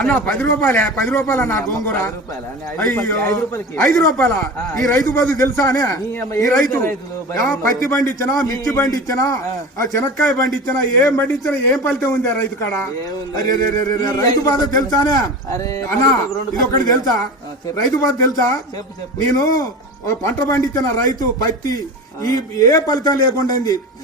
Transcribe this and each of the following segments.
అన్న పది రూపాయలే పది రూపాయల నా గోంగూర. అయ్యో ఐదు రూపాయల? ఈ రైతు బదు తెలుసా అనే? ఈ రైతు? పత్తి బండి ఇచ్చినా మిర్చి బండి ఇచ్చినా ఆ చెనక్కాయ బండి ఇచ్చినా ఏం బండి ఇచ్చినా ఏం ఫలితం ఉంది రైతు కాడ? అరే రైతు బాధ తెలుసానే అన్నా ఇది ఒకటి తెలుసా. రైతు బాధ తెలుసా? నేను పంట పండించిన రైతు పత్తి ఈ ఏ ఫలితం లేకుండా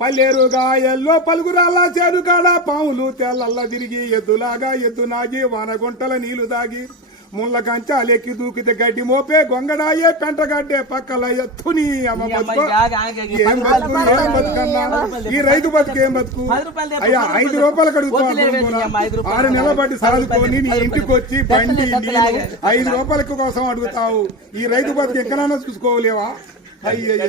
పల్లెరుగా ఎల్లో పలుగురాల చేను కాడ పాములు తెల్లల్ల తిరిగి ఎద్దులాగా ఎద్దు నాగి వానగుంటల నీళ్ళు దాగి ముళ్ళ కంచాలెక్కి దూకితే గడ్డి మోపే గొంగడాయే పెంటగడ్డే పక్కల ఎత్తుని అమ్మ బతుకు. ఏం బతుకు ఏం బతుకన్నా ఈ రైతు బతుకు ఏం బతుకు అయ్యా ఐదు రూపాయలు రూపాయలు కడుగుతా వదిలేవే నీ అమ్మ, ఐదు రూపాయలు. ఆరు నెలల బట్టి సాదుకొని నీ ఇంటికి. వచ్చి బండి. ఐదు రూపాయలకు కోసం అడుగుతావు ఈ రైతు బతుకు ఎక్కడైనా చూసుకోలేవా అయ్యయ్య